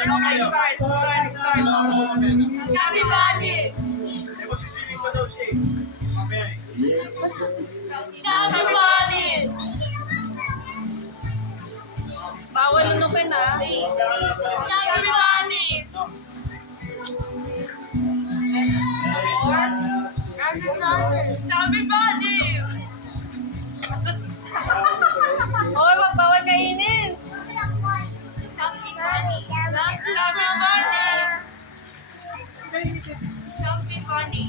Okay, start. Chubby Bunny. Magsisiling pa daw siya eh. Mamaya eh. Chubby Bunny. Bawal unupin ah. Chubby Bunny. Chubby Bunny. Hoy, wag bawal kainin. Chubby Bunny. Chubby Bunny. Chubby Bunny.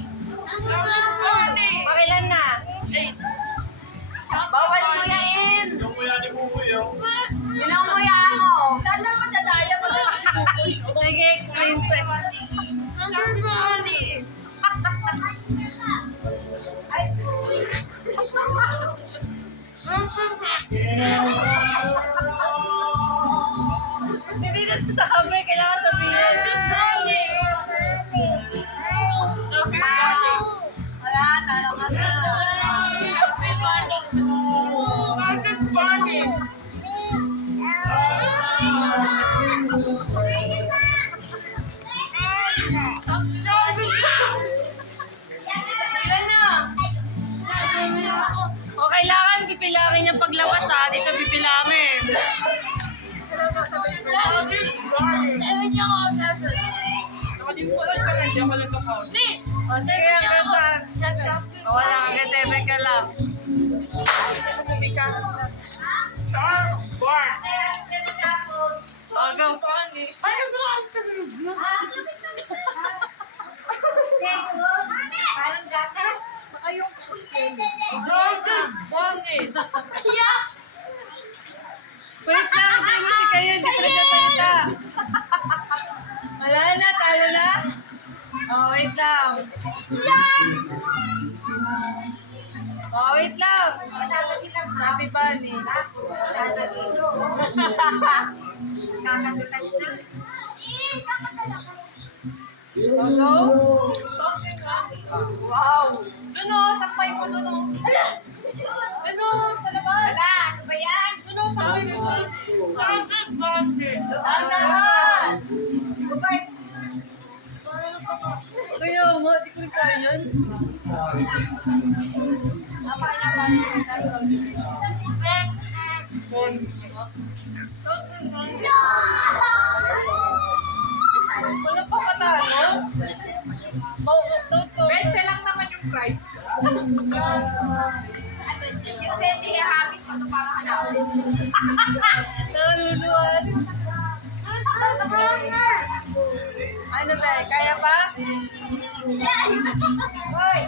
Chubby Bunny. Pakilan na. Bawal mo yain. Yung kuya ni Buboy oh. Inamuya mo. Tanda mo dadaya mo lang si Buboy. Sige, explain pa. Chubby Bunny. Hindi na sasabi, kailangan sabihin. Bunny. Chubby Bunny. Wala, talo ka na. Chubby Bunny. Chubby Bunny. Ilan na? O, kailangan pipilangin niya paglabas ha. Dito pipilangin. Nakalimutan ka na, hindi ako lang count. O, sige, hanggang saan? O, wala, hanggang 7 ka lang. Hindi ka. Bar. O, go. Parang gata. Golden Bunny. Wait lang, hindi mo si kayo, hindi pa nagsasalita. Wala na, talo na. Oh, wait lang. Oh, wait lang. Happy Bunny. Oh, go. Wow. Doon o, sakpay mo doon o. Doon o, sa labas. Ano ba yan? Doon o, sakpay mo doon. Golden Bunny. Tama! Kuya mo, di ko rin kaya yan. Wala pa katalo? Bente lang naman yung price. Yung bente habis mo ito para hanapin. Naluluan. Ano ba? Kaya pa? Hoy,